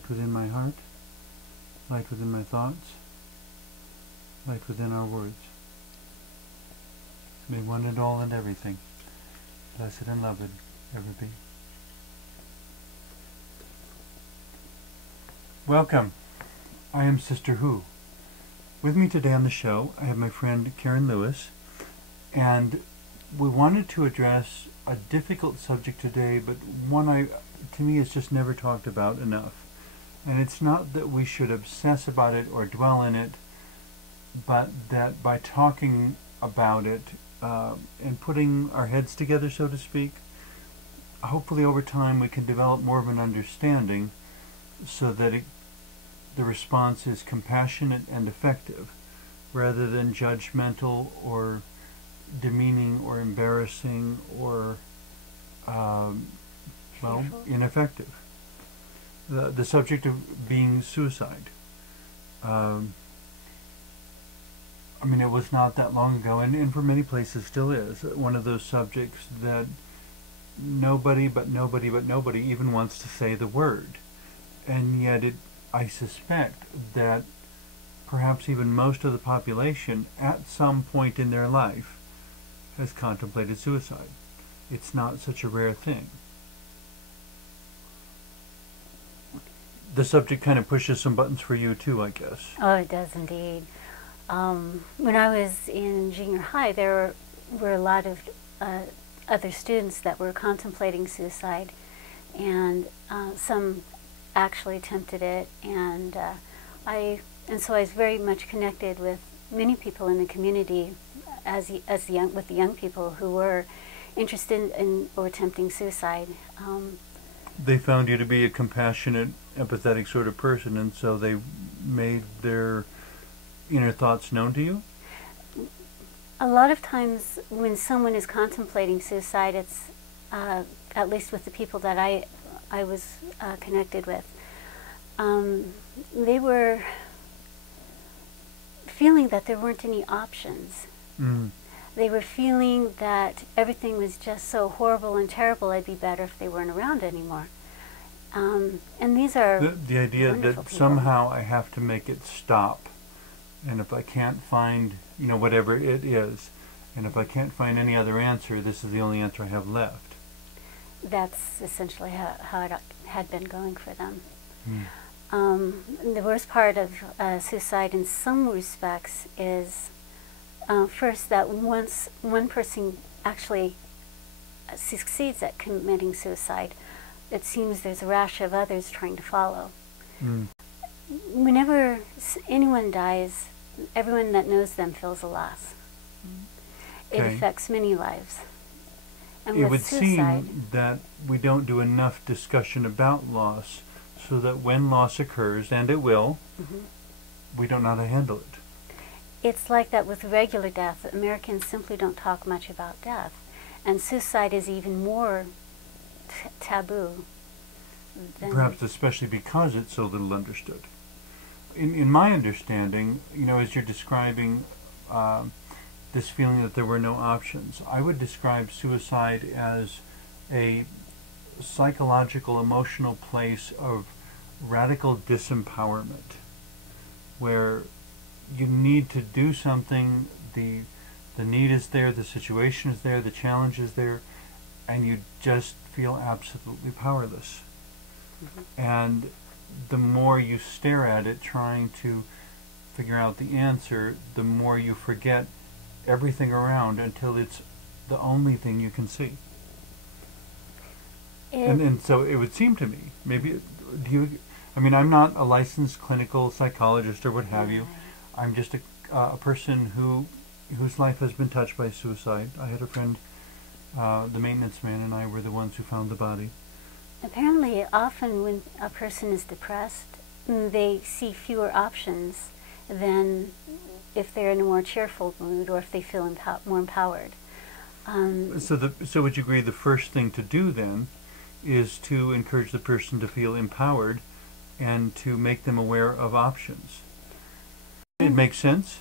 light within my heart, light within my thoughts, light within our words. May one and all and everything, blessed and loved, ever be. Welcome. I am Sister Who. With me today on the show, I have my friend Karen Lewis, and we wanted to address a difficult subject today, but one to me, is just never talked about enough. And it's not that we should obsess about it or dwell in it, but that by talking about it and putting our heads together, so to speak, hopefully over time we can develop more of an understanding so that the response is compassionate and effective, rather than judgmental or demeaning or embarrassing or ineffective. The subject of being suicide. I mean, it was not that long ago, and for many places still is, one of those subjects that nobody even wants to say the word. And yet I suspect that perhaps even most of the population at some point in their life has contemplated suicide. It's not such a rare thing. The subject kind of pushes some buttons for you too, I guess. Oh, it does indeed. When I was in junior high, there were a lot of other students that were contemplating suicide, and some actually attempted it, and so I was very much connected with many people in the community with the young people who were interested in or attempting suicide. They found you to be a compassionate, empathetic sort of person, and so they made their inner thoughts known to you? A lot of times when someone is contemplating suicide, it's, at least with the people that I was connected with, they were feeling that there weren't any options. Mm. They were feeling that everything was just so horrible and terrible, it'd be better if they weren't around anymore. And these are the idea that people. Somehow I have to make it stop, and if I can't find, whatever it is, and if I can't find any other answer, this is the only answer I have left. That's essentially how it had been going for them. Mm. The worst part of suicide in some respects is first that once one person actually succeeds at committing suicide, it seems there's a rash of others trying to follow. Mm. Whenever anyone dies, everyone that knows them feels a loss. Okay. It affects many lives. And it with would suicide, seem that we don't do enough discussion about loss, so that when loss occurs, and it will, we don't know how to handle it. it's like that with regular death. Americans simply don't talk much about death. And suicide is even more taboo. Perhaps especially because it's so little understood. In my understanding, as you're describing this feeling that there were no options, I would describe suicide as a psychological, emotional place of radical disempowerment, where you need to do something, the need is there, the situation is there, the challenge is there, and you just feel absolutely powerless. And the more you stare at it, trying to figure out the answer, the more you forget everything around until it's the only thing you can see. And so it would seem to me, maybe, I'm not a licensed clinical psychologist or what have you. I'm just a person whose life has been touched by suicide. I had a friend, the maintenance man, and I were the ones who found the body. Apparently, often when a person is depressed, they see fewer options than if they're in a more cheerful mood or if they feel more empowered. So would you agree the first thing to do then is to encourage the person to feel empowered and to make them aware of options? It makes sense?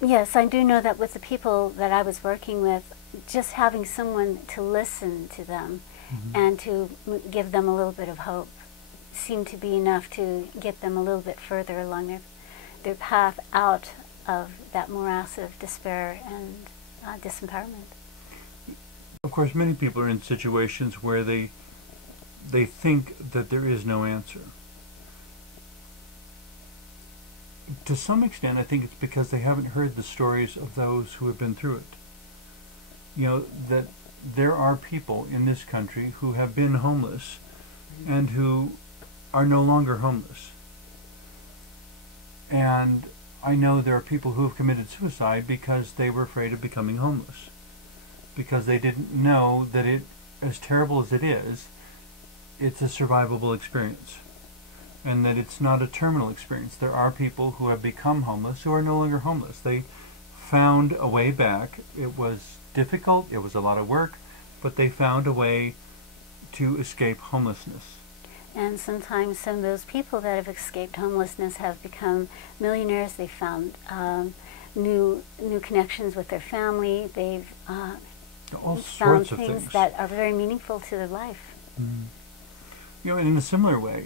Yes, I do know that with the people that I was working with, just having someone to listen to them and to give them a little bit of hope seem to be enough to get them a little bit further along their path out of that morass of despair and disempowerment. Of course, many people are in situations where they think that there is no answer. To some extent, I think it's because they haven't heard the stories of those who have been through it. You know, that there are people in this country who have been homeless and who are no longer homeless. And I know there are people who have committed suicide because they were afraid of becoming homeless, because they didn't know that it, as terrible as it is, it's a survivable experience, and that it's not a terminal experience. There are people who have become homeless who are no longer homeless. They found a way back. It was difficult, it was a lot of work, but they found a way to escape homelessness. And sometimes some of those people that have escaped homelessness have become millionaires. They've found new connections with their family. They've All found sorts of things that are very meaningful to their life. Mm. You know, and in a similar way,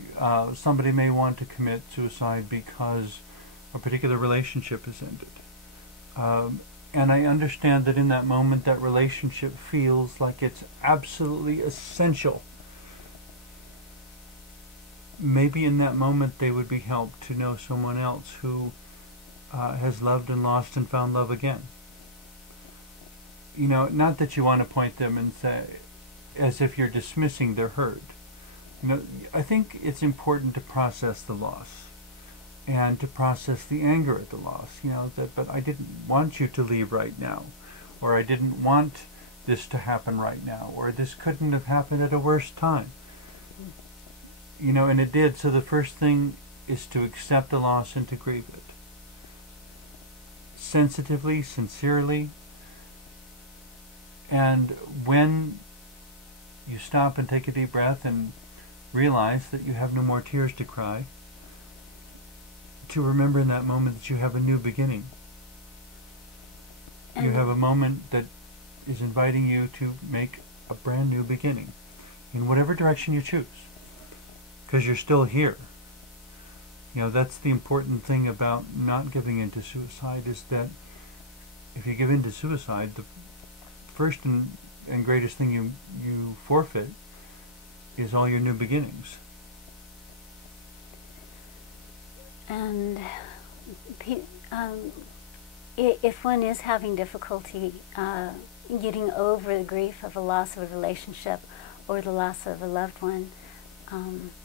somebody may want to commit suicide because a particular relationship has ended. And I understand that in that moment that relationship feels like it's absolutely essential. Maybe in that moment they would be helped to know someone else who has loved and lost and found love again. You know, not that you want to point them and say, as if you're dismissing their hurt. You know, I think it's important to process the loss and to process the anger at the loss. You know, that, but I didn't want you to leave right now, or I didn't want this to happen right now, or this couldn't have happened at a worse time. You know, and it did. So the first thing is to accept the loss and to grieve it. Sensitively, sincerely. And when you stop and take a deep breath and realize that you have no more tears to cry, to remember in that moment that you have a new beginning. You have a moment that is inviting you to make a brand new beginning in whatever direction you choose, because you're still here. You know, that's the important thing about not giving in to suicide, is that if you give in to suicide, the first and greatest thing you forfeit is all your new beginnings. And if one is having difficulty getting over the grief of a loss of a relationship or the loss of a loved one,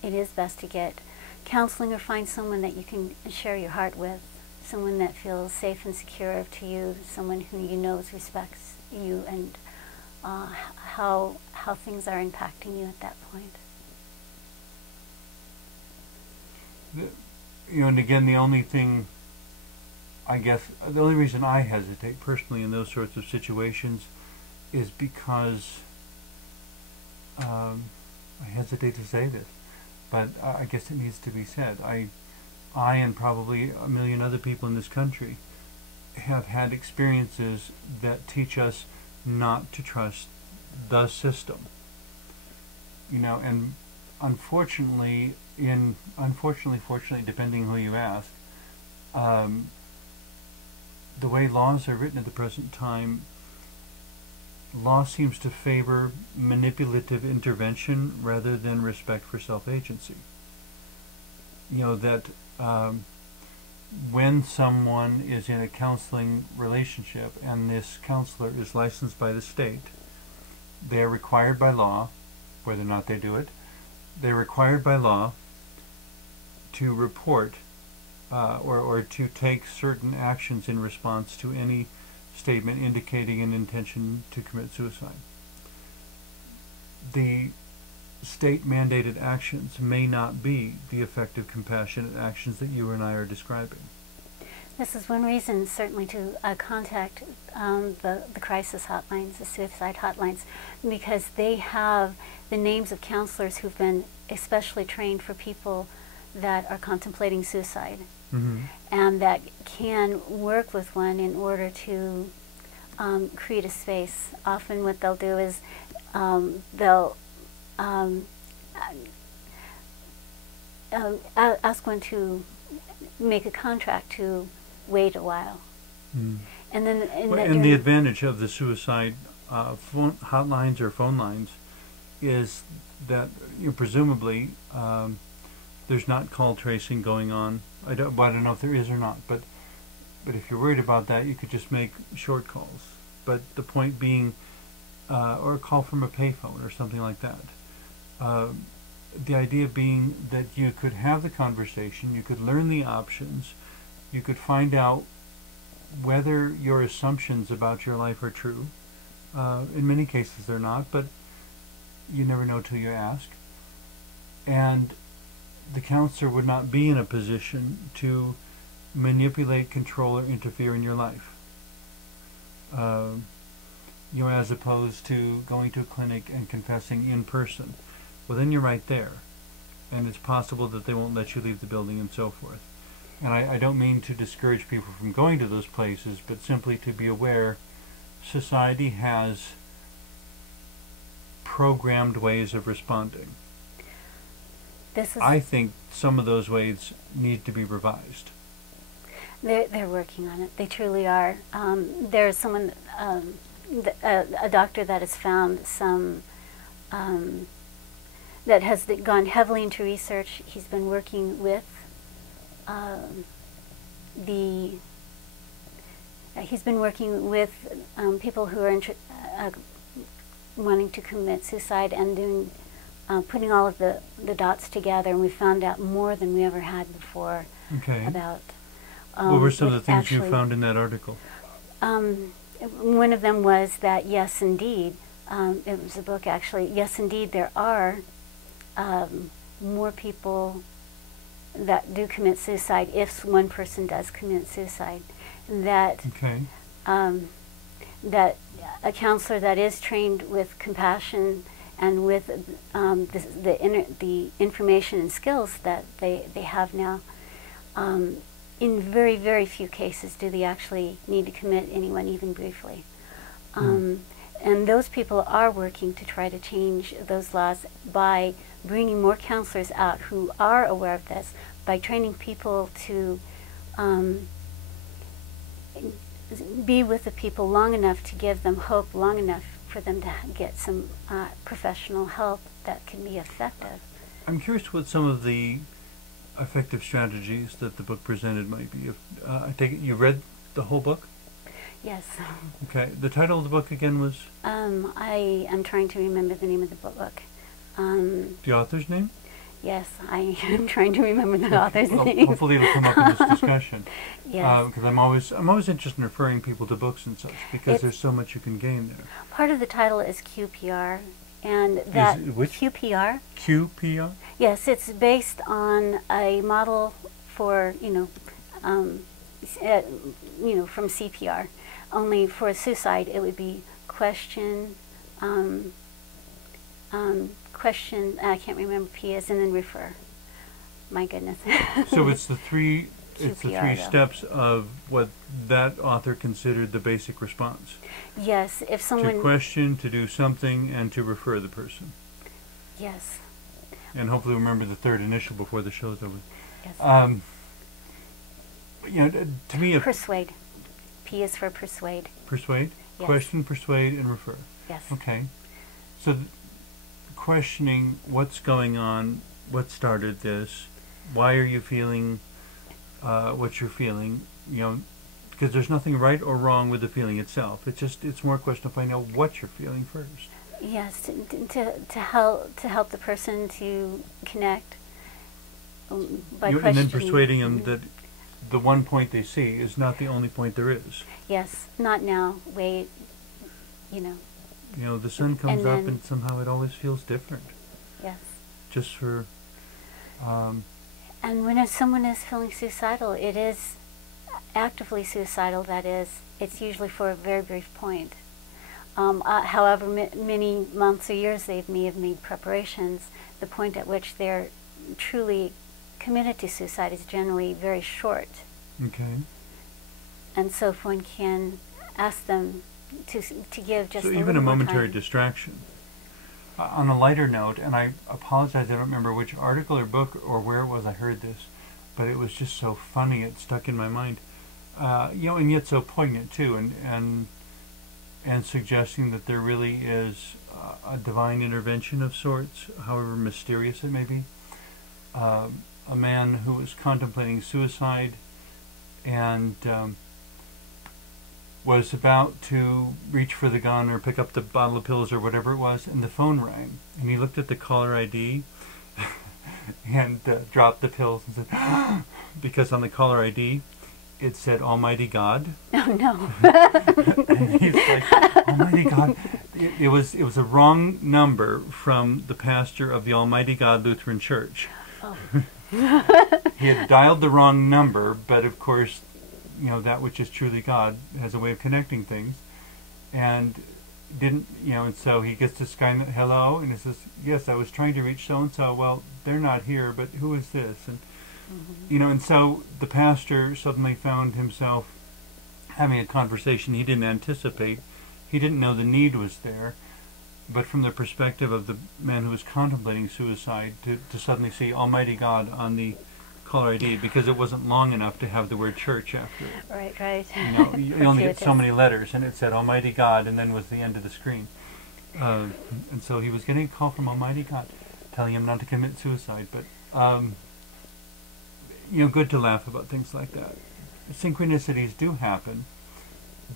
it is best to get counseling or find someone that you can share your heart with, someone that feels safe and secure to you, someone who you know respects you and how things are impacting you at that point. You know, and again, the only thing, I guess, the only reason I hesitate personally in those sorts of situations is because, I hesitate to say this, but I guess it needs to be said. I and probably a million other people in this country have had experiences that teach us not to trust the system. You know, and unfortunately, fortunately, depending who you ask, the way laws are written at the present time, law seems to favor manipulative intervention rather than respect for self-agency. You know, that when someone is in a counseling relationship and this counselor is licensed by the state, they are required by law, whether or not they do it, they're required by law to report or to take certain actions in response to any statement indicating an intention to commit suicide. The state-mandated actions may not be the effective, compassionate actions that you and I are describing. This is one reason, certainly, to contact the crisis hotlines, the suicide hotlines, because they have the names of counselors who've been especially trained for people that are contemplating suicide, and that can work with one in order to create a space. Often what they'll do is they'll ask one to make a contract to wait a while. Mm. And then, And the advantage of the suicide phone hotlines or phone lines is that presumably there's not call tracing going on. I don't know if there is or not, but if you're worried about that, you could just make short calls. But the point being, or a call from a payphone or something like that. The idea being that you could have the conversation, you could learn the options, you could find out whether your assumptions about your life are true. In many cases they're not, but you never know till you ask. And the counselor would not be in a position to manipulate, control, or interfere in your life. As opposed to going to a clinic and confessing in person. Well, then you're right there. And it's possible that they won't let you leave the building and so forth. And I don't mean to discourage people from going to those places, but simply to be aware society has programmed ways of responding. I think some of those ways need to be revised. They're working on it. They truly are. There's someone, a doctor that has found some, that has gone heavily into research. He's been working with people who are wanting to commit suicide and doing, putting all of the dots together, and we found out more than we ever had before about. What were some of the things you found in that article? One of them was that, yes, indeed, it was a book actually, yes, indeed, there are more people that do commit suicide if one person does commit suicide. That, that a counselor that is trained with compassion and with the information and skills that they have now, in very, very few cases do they actually need to commit anyone even briefly. And those people are working to try to change those laws by bringing more counselors out who are aware of this, by training people to be with the people long enough to give them hope, long enough for them to get some professional help that can be effective. I'm curious what some of the effective strategies that the book presented might be. I take it you read the whole book? Yes. Okay. The title of the book again was? I am trying to remember the name of the book. The author's name? Yes, I am trying to remember the author's name. Hopefully it'll come up in this discussion. Yes. Because I'm always interested in referring people to books and such, because there's so much you can gain there. Part of the title is QPR, and that which? QPR. QPR? Yes, it's based on a model for from CPR. Only for suicide, it would be question. Question, I can't remember P as, and then refer. My goodness. So it's the three QPR, steps of what that author considered the basic response. Yes, if someone... To question, to do something, and to refer the person. Yes. And hopefully remember the third initial before the show's over. Yes. To me... Persuade. P is for persuade. Persuade? Yes. Question, persuade, and refer. Yes. Okay. So... questioning what's going on, what started this, why are you feeling what you're feeling, because there's nothing right or wrong with the feeling itself. It's more a question of finding out what you're feeling first. Yes, to help the person to connect by questioning. And then persuading them that the one point they see is not the only point there is. Yes, not now, wait, the sun comes up and somehow it always feels different. Yes. Just for... and when someone is feeling suicidal, it is actively suicidal, that is, it's usually for a very brief point. However many months or years they may have made preparations, the point at which they're truly committed to suicide is generally very short. Okay. And so if one can ask them to give just so a even little a momentary more time. distraction On a lighter note, and I apologize, I don't remember which article or book or where it was I heard this, but it was just so funny, it stuck in my mind. And yet so poignant too, and suggesting that there really is a divine intervention of sorts, however mysterious it may be. A man who was contemplating suicide and was about to reach for the gun or pick up the bottle of pills or whatever it was, and the phone rang, and he looked at the caller ID and dropped the pills and said, because on the caller ID it said Almighty God. Oh no. And he's like, Almighty God. It was a wrong number from the pastor of the Almighty God Lutheran Church. Oh. He had dialed the wrong number, but of course, that which is truly God has a way of connecting things, and didn't, and so he gets this guy, hello, and he says, yes, I was trying to reach so-and-so. Well, they're not here, but who is this? And and so the pastor suddenly found himself having a conversation he didn't anticipate. He didn't know the need was there, but from the perspective of the man who was contemplating suicide, to suddenly see Almighty God on the caller ID, because it wasn't long enough to have the word church after it. Right. You only get so many letters, and it said Almighty God, and then was the end of the screen. And so he was getting a call from Almighty God, telling him not to commit suicide, but good to laugh about things like that. Synchronicities do happen,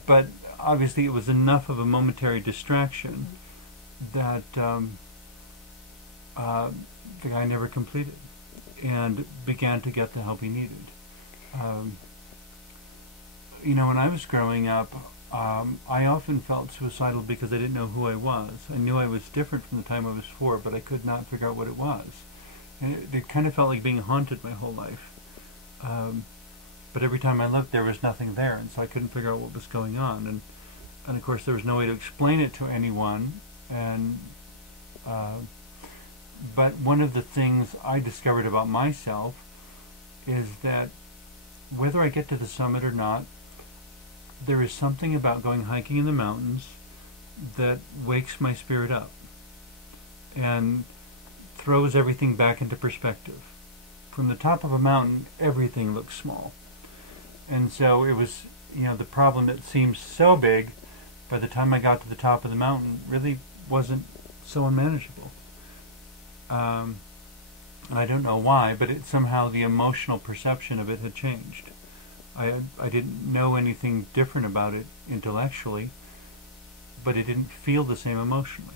but obviously it was enough of a momentary distraction that the guy never completed and began to get the help he needed. When I was growing up, I often felt suicidal because I didn't know who I was. I knew I was different from the time I was 4, but I could not figure out what it was. And it kind of felt like being haunted my whole life. But every time I looked, there was nothing there, and so I couldn't figure out what was going on. And of course, there was no way to explain it to anyone. And but one of the things I discovered about myself is that whether I get to the summit or not, there is something about going hiking in the mountains that wakes my spirit up and throws everything back into perspective. From the top of a mountain, everything looks small. And so it was, the problem that seemed so big, by the time I got to the top of the mountain, really wasn't so unmanageable. And I don't know why, but somehow the emotional perception of it had changed. I didn't know anything different about it intellectually, but it didn't feel the same emotionally.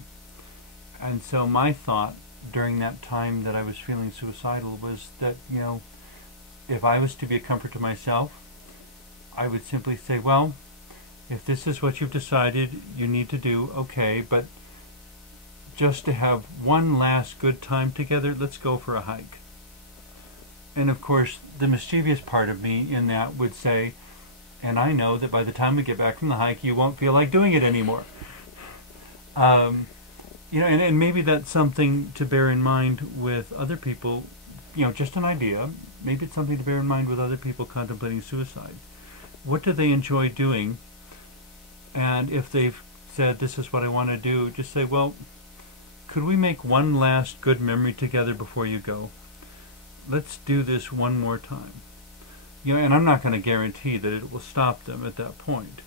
And so my thought during that time that I was feeling suicidal was that, if I was to be a comfort to myself, I would simply say, well, if this is what you've decided you need to do, okay, but just to have one last good time together, let's go for a hike. And of course, the mischievous part of me in that would say, and I know that by the time we get back from the hike, you won't feel like doing it anymore. And maybe that's something to bear in mind with other people, just an idea. Maybe it's something to bear in mind with other people contemplating suicide. What do they enjoy doing? And if they've said, this is what I want to do, just say, well, could we make one last good memory together before you go? Let's do this one more time. And I'm not going to guarantee that it will stop them at that point,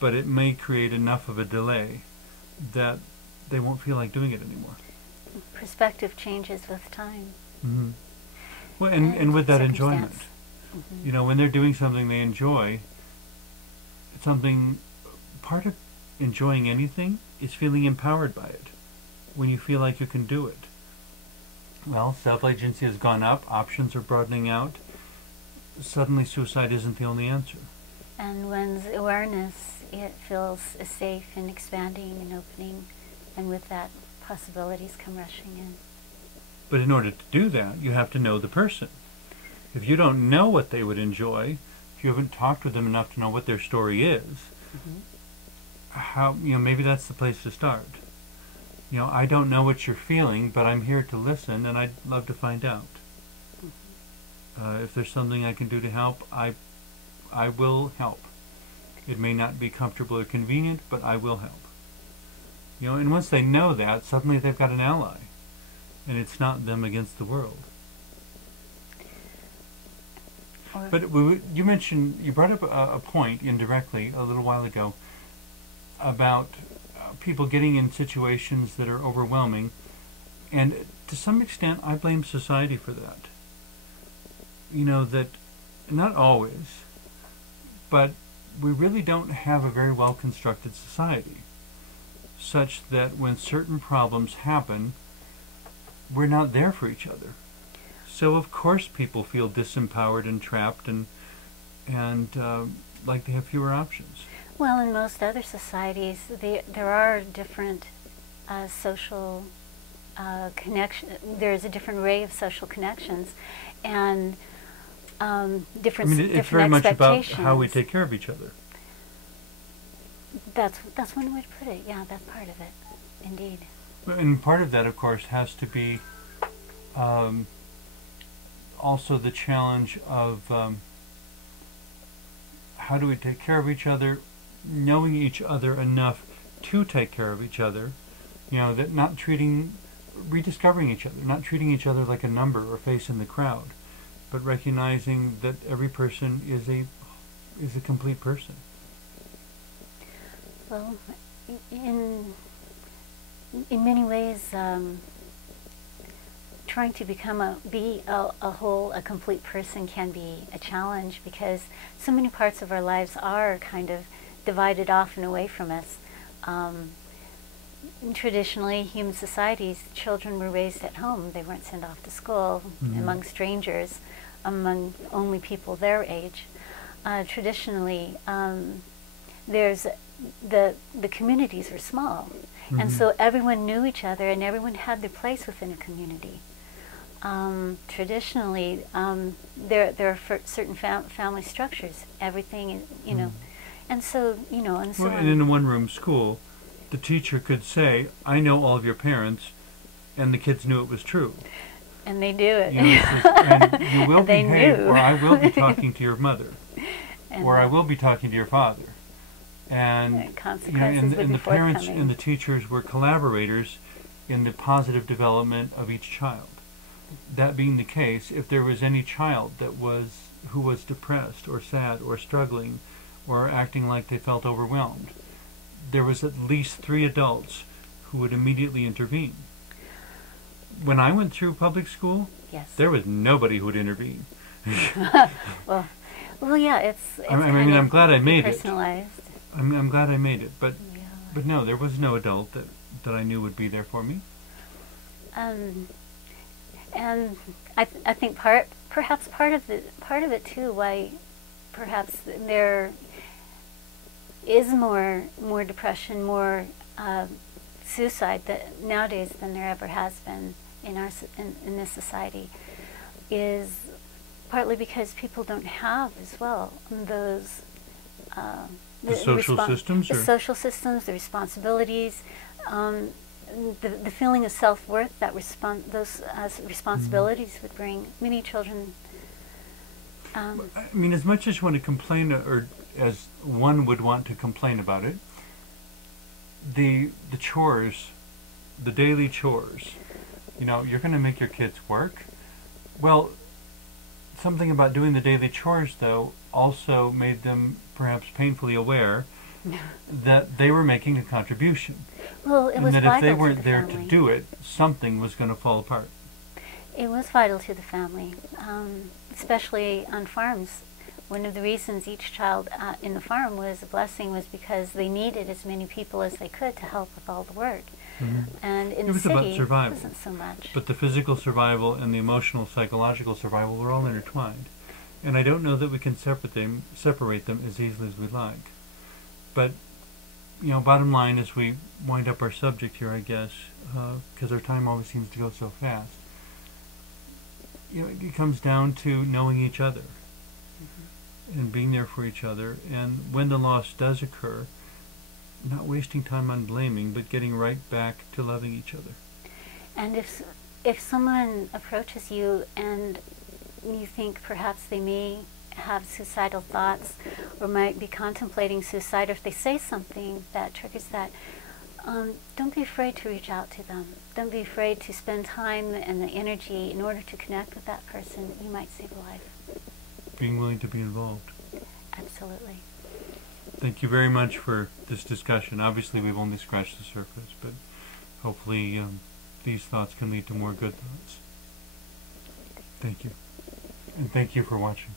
but it may create enough of a delay that they won't feel like doing it anymore. Perspective changes with time. Mm-hmm. Well, and with that enjoyment. Mm-hmm. When they're doing something they enjoy, part of enjoying anything is feeling empowered by it. When you feel like you can do it. Well, self-agency has gone up, options are broadening out. Suddenly suicide isn't the only answer. And one's awareness, it feels safe and expanding and opening, and with that, possibilities come rushing in. But in order to do that, you have to know the person. If you don't know what they would enjoy, if you haven't talked with them enough to know what their story is, maybe that's the place to start. I don't know what you're feeling, but I'm here to listen, and I'd love to find out. If there's something I can do to help, I will help. It may not be comfortable or convenient, but I will help. You know, and once they know that, suddenly they've got an ally, and it's not them against the world. But you mentioned, you brought up a point indirectly a little while ago about people getting in situations that are overwhelming, and to some extent I blame society for that. You know, that not always, but we really don't have a very well constructed society, such that when certain problems happen, we're not there for each other. So of course people feel disempowered and trapped and like they have fewer options. Well, in most other societies, there are different social connection. There's a different array of social connections, and different. I mean, it's very different much about expectations. how we take care of each other. That's one way to put it. Yeah, that's part of it, indeed. And part of that, of course, has to be also the challenge of how do we take care of each other, knowing each other enough to take care of each other. You know, that rediscovering each other, not treating each other like a number or face in the crowd, but recognizing that every person is a complete person. Well, in many ways, trying to be a whole, a complete person can be a challenge, because so many parts of our lives are kind of divided off and away from us. Traditionally, human societies, children were raised at home. They weren't sent off to school among strangers, among only people their age. Traditionally, there's the communities were small, and so everyone knew each other, and everyone had their place within a community. Traditionally, there are certain family structures. Everything, you know, and so and so. Well, and in a one-room school, the teacher could say, "I know all of your parents," and the kids knew it was true. And they do it. You know, and you will They behave, knew. or I will be talking to your mother, And or I will be talking to your father. And consequences would and be the parents forthcoming. and the teachers were collaborators in the positive development of each child. That being the case, if there was any child who was depressed or sad or struggling or acting like they felt overwhelmed, there was at least 3 adults who would immediately intervene. When I went through public school, yes. there was nobody who would intervene. Well, yeah, it's I mean, I'm glad I made it. personalized. I'm glad I made it, but Yeah. no, there was no adult that I knew would be there for me. And I think perhaps part of it too, why perhaps there is more depression, more suicide nowadays than there ever has been in this society, is partly because people don't have as well those The social systems, the or? social systems, the responsibilities, the feeling of self-worth that those responsibilities would bring many children. I mean, as much as you want to complain, or as one would want to complain about it, the chores, the daily chores, you know, you're going to make your kids work. Well, something about doing the daily chores, though, also made them perhaps painfully aware that they were making a contribution. Well, it and was that vital if they to weren't the there family. to do it, something was going to fall apart. It was vital to the family, especially on farms. One of the reasons each child in the farm was a blessing was because they needed as many people as they could to help with all the work. And in It the was city, about survival. it wasn't so much. But the physical survival and the emotional, psychological survival were all intertwined. And I don't know that we can separate them as easily as we like. But, you know, bottom line, as we wind up our subject here, I guess, because our time always seems to go so fast, you know, it comes down to knowing each other and being there for each other. And when the loss does occur, not wasting time on blaming, but getting right back to loving each other. And if someone approaches you and you think perhaps they may have suicidal thoughts or might be contemplating suicide, or if they say something that triggers that, don't be afraid to reach out to them. Don't be afraid to spend time and the energy in order to connect with that person. You might save a life. Being willing to be involved. Absolutely. Thank you very much for this discussion. Obviously, we've only scratched the surface, but hopefully these thoughts can lead to more good thoughts. Thank you. And thank you for watching.